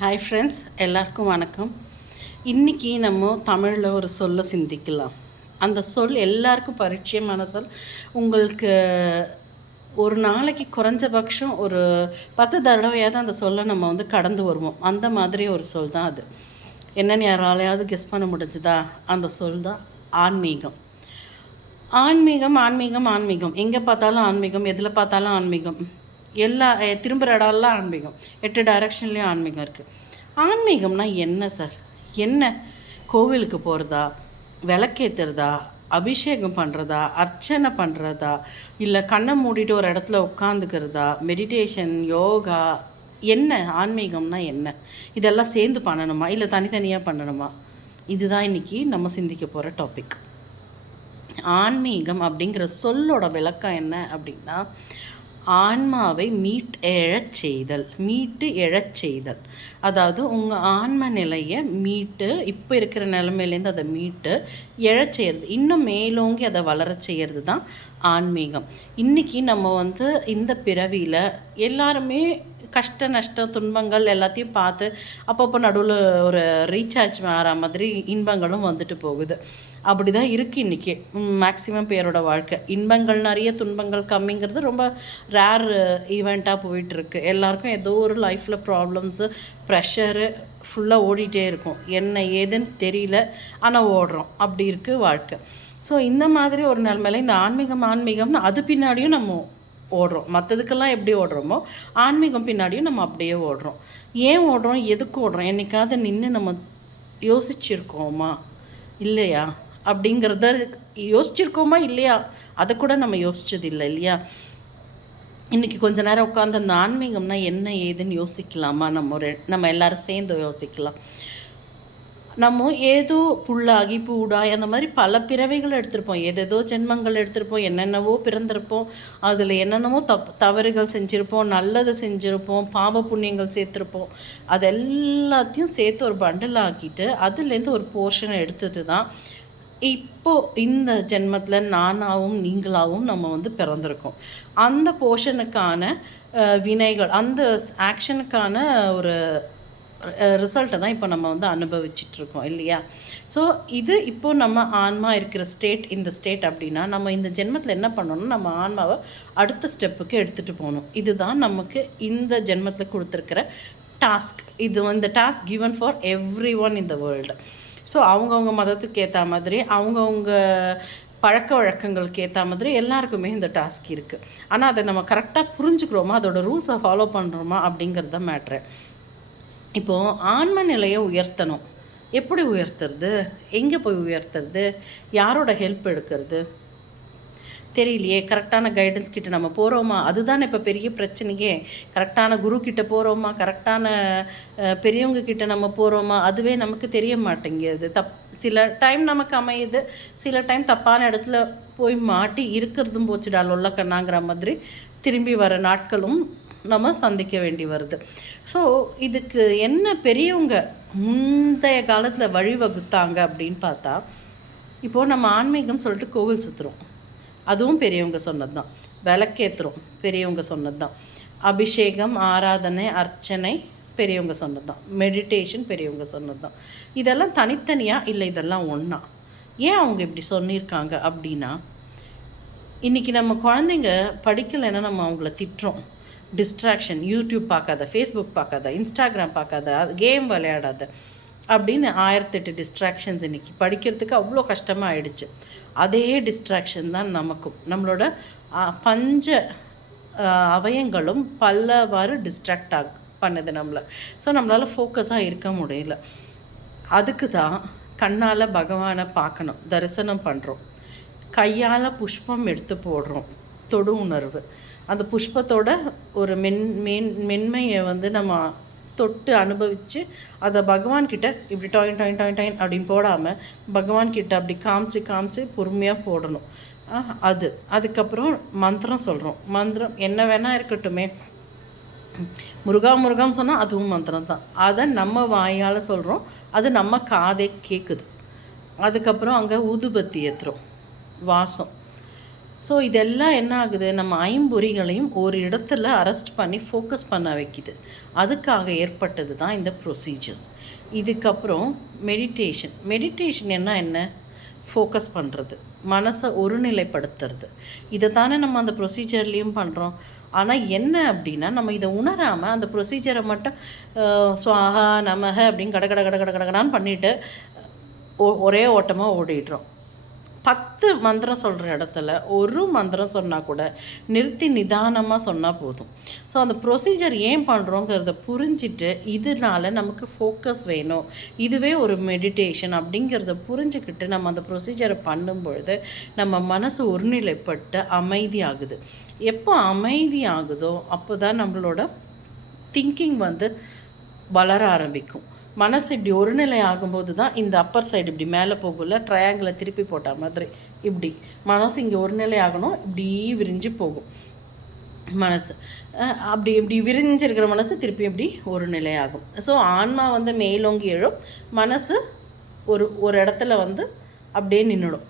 Hi friends, எல்லாருக்கும் வணக்கம். இன்றைக்கி நம்ம தமிழில் ஒரு சொல்லை சிந்திக்கலாம். அந்த சொல் எல்லாருக்கும் பரிச்சயமான சொல். உங்களுக்கு ஒரு நாளைக்கு குறைஞ்சபட்சம் ஒரு 10 தடவையாவது அந்த சொல்லை நம்ம கடந்து வருவோம். அந்த மாதிரி ஒரு சொல் தான் அது. என்னென்னு யாராலையாவது கெஸ் பண்ண முடிஞ்சுதா? அந்த சொல் தான் ஆன்மீகம். ஆன்மீகம் ஆன்மீகம் ஆன்மீகம், எங்கே பார்த்தாலும் ஆன்மீகம், எதில் பார்த்தாலும் ஆன்மீகம், திரும்புகிற இடம்லாம் ஆன்மீகம், 8 டைரக்ஷன்லேயும் ஆன்மீகம் இருக்குது. ஆன்மீகம்னா என்ன சார்? என்ன? கோவிலுக்கு போகிறதா, விளக்கேற்றுறதா, அபிஷேகம் பண்ணுறதா, அர்ச்சனை பண்ணுறதா, இல்லை கண்ணை மூடிட்டு ஒரு இடத்துல உட்காந்துக்கிறதா, மெடிடேஷன், யோகா, என்ன ஆன்மீகம்னா என்ன? இதெல்லாம் சேர்ந்து பண்ணணுமா, இல்லை தனித்தனியாக பண்ணணுமா? இதுதான் இன்றைக்கி நம்ம சிந்திக்க போகிற டாபிக். ஆன்மீகம் அப்படிங்கிற சொல்லோட விளக்கம் என்ன அப்படின்னா, ஆன்மாவை மீட்டு எழச் செய்தல். அதாவது உங்கள் ஆன்ம நிலையை மீட்டு, இப்போ இருக்கிற நிலைமையிலேருந்து அதை மீட்டு எழச் செய்கிறது, இன்னும் மேலோங்கி அதை வளர செய்கிறது தான் ஆன்மீகம். இன்றைக்கி நம்ம இந்த பிறவியில் எல்லாருமே கஷ்ட நஷ்டம் துன்பங்கள் எல்லாத்தையும் பார்த்து அப்பப்போ நடுவில் ஒரு ரீசார்ஜ் ஆகிற மாதிரி இன்பங்களும் வந்துட்டு போகுது. அப்படி தான் இருக்குது இன்றைக்கி மேக்ஸிமம் பேரோட வாழ்க்கை. இன்பங்கள் நிறைய, துன்பங்கள் கம்மிங்கிறது ரொம்ப ரேர் ஈவெண்ட்டாக போயிட்டுருக்கு. எல்லாருக்கும் ஏதோ ஒரு லைஃப்பில் ப்ராப்ளம்ஸு, ப்ரெஷரு ஃபுல்லாக ஓடிட்டே இருக்கும். என்ன ஏதுன்னு தெரியல, ஆனால் ஓடுறோம். அப்படி இருக்குது வாழ்க்கை. ஸோ இந்த மாதிரி ஒரு நிலைமையில இந்த ஆன்மீகம்னு அது பின்னாடியும் நம்ம ஓடுறோம். மற்றதுக்கெல்லாம் எப்படி ஓடுறோமோ ஆன்மீகம் பின்னாடியும் நம்ம அப்படியே ஓடுறோம். ஏன் ஓடுறோம், எதுக்கு ஓடுறோம், என்றைக்காவது நின்று நம்ம யோசிச்சிருக்கோமா இல்லையா அப்படிங்கிறத யோசிச்சிருக்கோமா இல்லையா, அதை கூட நம்ம யோசிச்சது இல்லை இல்லையா? இன்றைக்கி கொஞ்ச நேரம் உட்காந்து அந்த ஆன்மீகம்னா என்ன ஏதுன்னு யோசிக்கலாமா? நம்ம எல்லோரும் சேர்ந்து யோசிக்கலாம். நம்ம ஏதோ புல்லாகி பூடாய் அந்த மாதிரி பல பிறவைகள் எடுத்திருப்போம், ஏதேதோ ஜென்மங்கள் எடுத்திருப்போம், என்னென்னவோ பிறந்திருப்போம், அதில் என்னென்னவோ தவறுகள் செஞ்சுருப்போம், நல்லது செஞ்சுருப்போம், பாவ புண்ணியங்கள் சேர்த்துருப்போம். அது எல்லாத்தையும் சேர்த்து ஒரு பண்டில் ஆக்கிட்டு அதுலேருந்து ஒரு போர்ஷனை எடுத்துட்டு தான் இப்போது இந்த ஜென்மத்தில் நானாகவும் நீங்களாகவும் நம்ம பிறந்திருக்கோம். அந்த போர்ஷனுக்கான வினைகள், அந்த ஆக்ஷனுக்கான ஒரு ரிசல்ட்டை தான் இப்போ நம்ம அனுபவிச்சிட்ருக்கோம் இல்லையா? ஸோ இது இப்போது நம்ம ஆன்மா இருக்கிற இந்த ஸ்டேட் அப்படின்னா, நம்ம இந்த ஜென்மத்தில் என்ன பண்ணணும், நம்ம ஆன்மாவை அடுத்த ஸ்டெப்புக்கு எடுத்துகிட்டு போகணும். இதுதான் நமக்கு இந்த ஜென்மத்தில் கொடுத்துருக்கிற டாஸ்க். இந்த task given for every one in the world. So அவங்கவுங்க மதத்துக்கு ஏற்ற மாதிரி, அவங்கவுங்க பழக்க வழக்கங்களுக்கு ஏற்ற மாதிரி எல்லாருக்குமே இந்த டாஸ்க் இருக்குது. ஆனால் அதை நம்ம கரெக்டாக புரிஞ்சுக்கிறோமா, அதோட ரூல்ஸை ஃபாலோ பண்ணுறோமா அப்படிங்கிறது தான் மேட்ரு. இப்போது ஆன்ம நிலையை உயர்த்தணும். எப்படி உயர்த்துறது, எங்கே போய் உயர்த்துறது, யாரோட ஹெல்ப் எடுக்கிறது தெரியலையே. கரெக்டான கைடன்ஸ் கிட்ட நம்ம போகிறோமா, அதுதான் இப்போ பெரிய பிரச்சனையே. கரெக்டான குரு கிட்ட போகிறோமா, கரெக்டான பெரியவங்க கிட்ட நம்ம போகிறோமா, அதுவே நமக்கு தெரிய மாட்டேங்குது. சில டைம் நமக்கு அமையுது, சில டைம் தப்பான இடத்துல போய் மாட்டி இருக்கிறதும் போச்சுடா லொல்ல கண்ணாங்கிற மாதிரி திரும்பி வர நாட்களும் நம்ம சந்திக்க வேண்டி வருது. ஸோ இதுக்கு என்ன பெரியவங்க முந்தைய காலத்தில் வழிவகுத்தாங்க அப்படின்னு பார்த்தா, இப்போது நம்ம ஆன்மீகம் சொல்லிட்டு கோவில் சுற்றுறோம், அதுவும் பெரியவங்க சொன்னது தான். விளக்கேற்றுறோம், பெரியவங்க சொன்னது தான். அபிஷேகம், ஆராதனை, அர்ச்சனை பெரியவங்க சொன்னது தான். மெடிடேஷன் பெரியவங்க சொன்னது தான். இதெல்லாம் தனித்தனியாக இல்லை, இதெல்லாம் ஒன்றா. ஏன் அவங்க இப்படி சொல்லியிருக்காங்க அப்படின்னா, இன்றைக்கி நம்ம குழந்தைங்க படிக்கலைன்னா நம்ம அவங்கள திட்டுறோம். டிஸ்ட்ராக்ஷன், யூடியூப் பார்க்காத, ஃபேஸ்புக் பார்க்காத, இன்ஸ்டாகிராம் பார்க்காத, கேம் விளையாடாத அப்படின்னு 1008 டிஸ்ட்ராக்ஷன்ஸ். இன்றைக்கி படிக்கிறதுக்கு அவ்வளோ கஷ்டமாக ஆயிடுச்சு. அதே டிஸ்ட்ராக்ஷன் தான் நமக்கும். நம்மளோட பஞ்ச அவயங்களும் பலவாறு டிஸ்ட்ராக்ட் பண்ணுது நம்மளை. ஸோ நம்மளால் ஃபோக்கஸாக இருக்க முடியல. அதுக்கு தான் கண்ணால் பகவானை பார்க்கணும், தரிசனம் பண்ணுறோம். கையால் புஷ்பம் எடுத்து போடுறோம், தொடு உணர்வு. அந்த புஷ்பத்தோட ஒரு மென்மையை நம்ம தொட்டு அனுபவித்து அதை பகவான்கிட்ட இப்படி டாயின் டாயின் டாயின் டாயின் அப்படின்னு போடாமல் பகவான்கிட்ட அப்படி காமிச்சு பொறுமையாக போடணும். அதுக்கப்புறம் மந்திரம் சொல்கிறோம். மந்திரம் என்ன வேணால் இருக்கட்டுமே, முருகான்னு சொன்னால் அதுவும் மந்திரம் தான். அதை நம்ம வாயால் சொல்கிறோம், அது நம்ம காதை கேட்குது. அதுக்கப்புறம் அங்கே ஊதுபத்தி ஏற்றுறோம், வாசம். ஸோ இதெல்லாம் என்ன ஆகுது, நம்ம ஐம்பொறிகளையும் ஒரு இடத்துல அரெஸ்ட் பண்ணி ஃபோக்கஸ் பண்ண வைக்குது. அதுக்காக ஏற்பட்டது தான் இந்த ப்ரொசீஜர்ஸ். இதுக்கப்புறம் மெடிடேஷன் என்ன ஃபோக்கஸ் பண்ணுறது, மனசை ஒருநிலைப்படுத்துறது. இதை தானே நம்ம அந்த ப்ரொசீஜர்லேயும் பண்ணுறோம். ஆனால் என்ன அப்படின்னா, நம்ம இதை உணராமல் அந்த ப்ரொசீஜரை மட்டும் ஸ்வாஹா நமக அப்படின்னு கட கட கட கட கடகடான்னு பண்ணிவிட்டு ஒரே ஓட்டமாக ஓடிடுறோம். 10 மந்திரம் சொல்கிற இடத்துல ஒரு மந்திரம் சொன்னால் கூட நிறுத்தி நிதானமாக சொன்னால் போதும். ஸோ அந்த ப்ரொசீஜர் ஏன் பண்ணுறோங்கிறத புரிஞ்சிட்டு, இதனால நமக்கு ஃபோக்கஸ் வேணும், இதுவே ஒரு மெடிடேஷன் அப்படிங்கிறத புரிஞ்சுக்கிட்டு நம்ம அந்த ப்ரொசீஜரை பண்ணும்பொழுது நம்ம மனசு ஒருநிலைப்பட்டு அமைதி ஆகுது. எப்போ அமைதி ஆகுதோ அப்போ தான் நம்மளோட திங்கிங் வளர ஆரம்பிக்கும். மனசு இப்படி ஒருநிலை ஆகும்போது தான் இந்த அப்பர் சைடு இப்படி மேலே போகல, ட்ரையாங்கிளை திருப்பி போட்ட மாதிரி இப்படி மனசு இங்கே ஒருநிலை ஆகணும், இப்படி விரிஞ்சு போகும் மனசு. அப்படி இப்படி விரிஞ்சிருக்கிற மனசு திருப்பி இப்படி ஒரு நிலையாகும். ஸோ ஆன்மா மேலோங்கி எழும், மனசு ஒரு இடத்துல அப்படியே நின்றுடும்.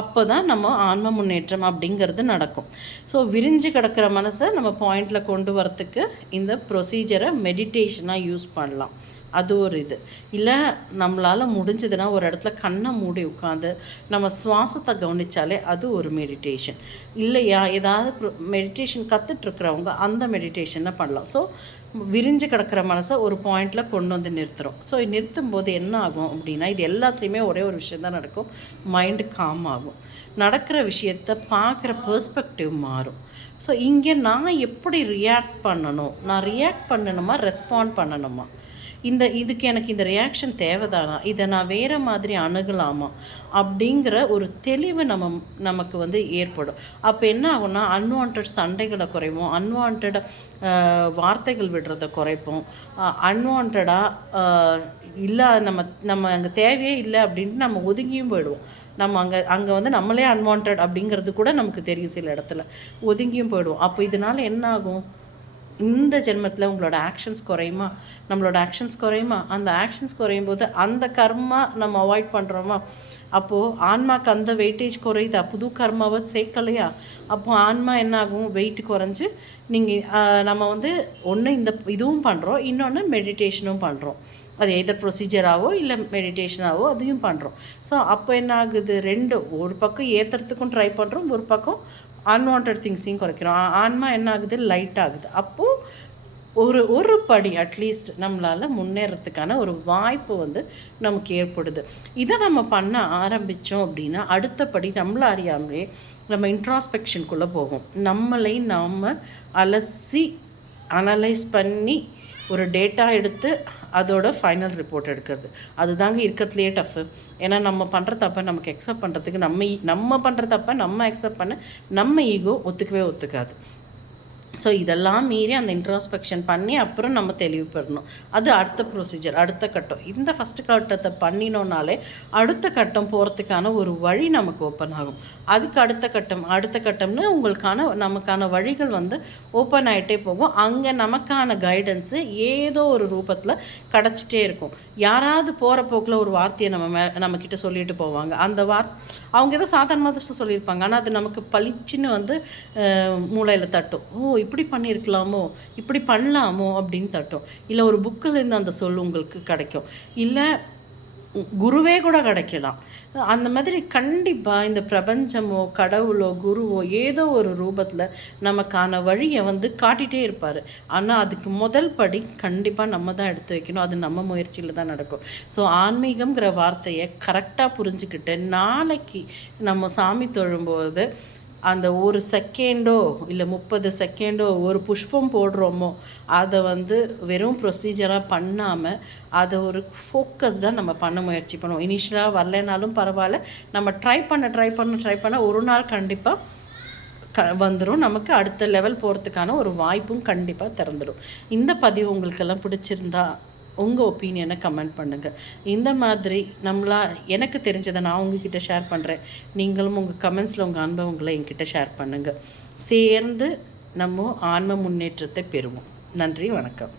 அப்போ தான் நம்ம ஆன்ம முன்னேற்றம் அப்படிங்கிறது நடக்கும். ஸோ விரிஞ்சு கிடக்கிற மனசை நம்ம பாயிண்டில் கொண்டு வரத்துக்கு இந்த ப்ரொசீஜரை மெடிடேஷனாக யூஸ் பண்ணலாம். அது ஒரு இது. இல்லை நம்மளால் முடிஞ்சதுன்னா ஒரு இடத்துல கண்ணை மூடி உட்காந்து நம்ம சுவாசத்தை கவனித்தாலே அது ஒரு மெடிடேஷன். இல்லையா, ஏதாவது மெடிடேஷன் கற்றுட்ருக்கிறவங்க அந்த மெடிடேஷனை பண்ணலாம். ஸோ விரிஞ்சு கிடக்கிற மனசை ஒரு பாயிண்டில் கொண்டு நிறுத்துகிறோம். ஸோ நிறுத்தும் போது என்ன ஆகும் அப்படின்னா, இது எல்லாத்துலேயுமே ஒரே ஒரு விஷயந்தான் நடக்கும், மைண்டு காம் ஆகும். நடக்கிற விஷயத்தை பார்க்குற பெர்ஸ்பெக்டிவ் மாறும். ஸோ இங்கே நான் எப்படி ரியாக்ட் பண்ணணும், நான் ரியாக்ட் பண்ணணுமா ரெஸ்பாண்ட் பண்ணணுமா, இதுக்கு எனக்கு இந்த ரியாக்ஷன் தேவைதானா, இதை நான் வேறு மாதிரி அணுகலாமா அப்படிங்கிற ஒரு தெளிவு நமக்கு ஏற்படும். அப்போ என்ன ஆகும்னா, அன்வான்ட் சண்டைகளை குறைவோம், அன்வான்ட் வார்த்தைகள் விடுறதை குறைப்போம், அன்வான்டாக இல்லை நம்ம அங்கே தேவையே இல்லை அப்படின்ட்டு நம்ம ஒதுங்கியும் போயிடுவோம். நம்ம அங்கே நம்மளே அன்வான்ட் அப்படிங்கிறது கூட நமக்கு தெரியும், சில இடத்துல ஒதுங்கியும் போயிடுவோம். அப்போ இதனால் என்ன ஆகும், இந்த ஜென்மத்தில் உங்களோட ஆக்ஷன்ஸ் குறையுமா, நம்மளோட ஆக்ஷன்ஸ் குறையுமா, அந்த ஆக்ஷன்ஸ் குறையும் போது அந்த கர்மா நம்ம அவாய்ட் பண்ணுறோமா, அப்போது ஆன்மாக்கு அந்த வெயிட்டேஜ் குறையுதா, புது கர்மாவை சேர்க்கலையா, அப்போது ஆன்மா என்ன ஆகும், வெயிட் குறைஞ்சி நீங்கள் நம்ம ஒன்று இதுவும் பண்ணுறோம், இன்னொன்று மெடிடேஷனும் பண்ணுறோம். அது எதர் ப்ரொசீஜராகவோ இல்லை மெடிடேஷனாகவோ அதையும் பண்ணுறோம். ஸோ அப்போ என்ன ஆகுது, ஒரு பக்கம் ஏற்றுறதுக்கும் ட்ரை பண்ணுறோம், ஒரு பக்கம் அன்வான்ட் திங்ஸையும் குறைக்கிறோம். ஆன்மா என்ன ஆகுது, லைட் ஆகுது. அப்போது ஒரு படி அட்லீஸ்ட் நம்மளால் முன்னேறத்துக்கான ஒரு வாய்ப்பு நமக்கு ஏற்படுது. இதை நம்ம பண்ண ஆரம்பித்தோம் அப்படின்னா அடுத்த படி நம்மள அறியாமலே நம்ம இன்ட்ராஸ்பெக்ஷனுக்குள்ளே போகும். நம்மளை நாம் அலசி அனலைஸ் பண்ணி ஒரு டேட்டா எடுத்து அதோட ஃபைனல் ரிப்போர்ட் எடுக்கிறது, அதுதாங்க இருக்கிறதுலையே டஃப்பு. ஏன்னா நம்ம பண்ணுற தப்பை நமக்கு அக்செப்ட் பண்ணுறதுக்கு நம்ம பண்ணுற தப்பை நம்ம அக்செப்ட் பண்ண நம்ம ஈகோ ஒத்துக்காது. ஸோ இதெல்லாம் மீறி அந்த இன்ட்ராஸ்பெக்ஷன் பண்ணி அப்புறம் நம்ம தெளிவு பெறணும். அது அடுத்த ப்ரொசீஜர், அடுத்த கட்டம். இந்த ஃபஸ்ட்டு கட்டத்தை பண்ணினோன்னாலே அடுத்த கட்டம் போகிறதுக்கான ஒரு வழி நமக்கு ஓப்பன் ஆகும். அதுக்கு அடுத்த கட்டம்னு நமக்கான வழிகள் ஓப்பன் ஆகிட்டே போகும். அங்கே நமக்கான கைடன்ஸு ஏதோ ஒரு ரூபத்தில் கிடச்சிட்டே இருக்கும். யாராவது போகிற போக்கில் ஒரு வார்த்தையை நம்மக்கிட்ட சொல்லிட்டு போவாங்க. அந்த அவங்க ஏதோ சாதாரணமாக சொல்லியிருப்பாங்க, ஆனால் அது நமக்கு பளிச்சுன்னு மூளையில் தட்டும். இப்படி பண்ணியிருக்கலாமோ, இப்படி பண்ணலாமோ அப்படின்னு தட்டும். இல்லை ஒரு புக்கிலேருந்து அந்த சொல் உங்களுக்கு கிடைக்கும், இல்லை குருவே கூட கிடைக்கலாம். அந்த மாதிரி கண்டிப்பாக இந்த பிரபஞ்சமோ கடவுளோ குருவோ ஏதோ ஒரு ரூபத்தில் நமக்கான வழியை காட்டிகிட்டே இருப்பார். ஆனால் அதுக்கு முதல் படி கண்டிப்பாக நம்ம தான் எடுத்து வைக்கணும். அது நம்ம முயற்சியில் தான் நடக்கும். ஸோ ஆன்மீகம்ங்கிற வார்த்தையை கரெக்டாக புரிஞ்சுக்கிட்டு நாளைக்கு நம்ம சாமி தொழும்போது அந்த ஒரு செகண்டோ இல்லை 30 செகண்டோ ஒரு புஷ்பம் போடுறோமோ அதை வெறும் ப்ரொசீஜராக பண்ணாமல் அதை ஒரு ஃபோக்கஸ்டாக நம்ம பண்ண முயற்சி பண்ணுவோம். இனிஷியலாக வரலைனாலும் பரவாயில்ல, நம்ம ட்ரை பண்ண ஒரு நாள் கண்டிப்பாக வந்துடும். நமக்கு அடுத்த லெவல் போகிறதுக்கான ஒரு வாய்ப்பும் கண்டிப்பாக திறந்துடும். இந்த பதிவு உங்களுக்கெல்லாம் பிடிச்சிருந்தா உங்கள் ஒப்பீனியனை கமெண்ட் பண்ணுங்கள். இந்த மாதிரி எனக்கு தெரிஞ்சதை நான் உங்ககிட்ட ஷேர் பண்ணுறேன். நீங்களும் உங்கள் கமெண்ட்ஸில் உங்கள் அனுபவங்களை என்கிட்ட ஷேர் பண்ணுங்கள். சேர்ந்து நம்ம ஆன்ம முன்னேற்றத்தை பெறுவோம். நன்றி, வணக்கம்.